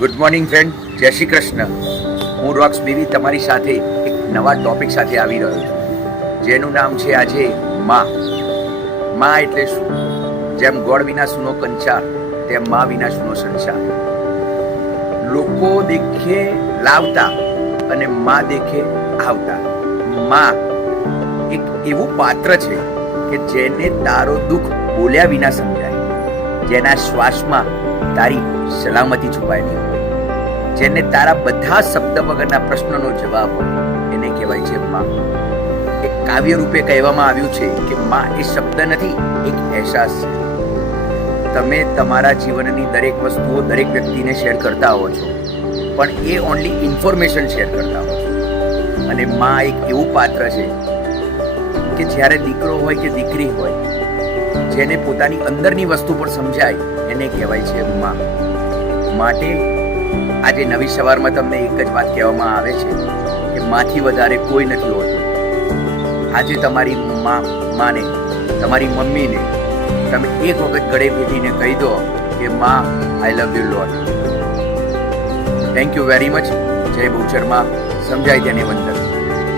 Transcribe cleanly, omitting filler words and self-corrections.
Good morning friend, જય શ્રી કૃષ્ણ. હું rocks baby તમારી સાથે એક નવા ટોપિક સાથે આવી રહ્યો છું, જેનું નામ છે આજે માં. માં એટલે શું? જેમ ગોળ વિના સૂનો કંચાર, તેમ માં વિના સૂનો સંસાર. લોકો દેખે લાવતા અને માં દેખે આવતા. માં એક એવું પાત્ર છે કે જેને તારો દુઃખ બોલ્યા વિના સમજાય, જેના શ્વાસમાં તારી સલામતી છુપાયેલી હોય, જેને તારા બધા શબ્દ વગરના પ્રશ્નનો જવાબ હોય, એને કહેવાય છે માં. એક કાવ્ય રૂપે કહેવામાં આવ્યું છે કે માં એ શબ્દ નથી, એક અહેસાસ છે. તમે તમારા જીવનની દરેક વસ્તુઓ દરેક વ્યક્તિને શેર કરતા હો છો, પણ એ ઓનલી ઇન્ફોર્મેશન શેર કરતા હો છો. અને માં એક એવું પાત્ર છે કે જ્યારે દીકરો હોય કે દીકરી હોય, જેને પોતાની અંદરની વસ્તુ પણ સમજાય, એને કહેવાય છે માં. માટે આજે નવી સવારમાં તમને એક જ વાત કહેવામાં આવે છે કે માથી વધારે કોઈ નથી હોતું. આજે તમારી માને, તમારી મમ્મીને તમે એક વખત ગળે ભેટીને કહી દો કે માં, I love you lot. Thank you very much. જય બહુચર માં. સમજાય તેને વંદન.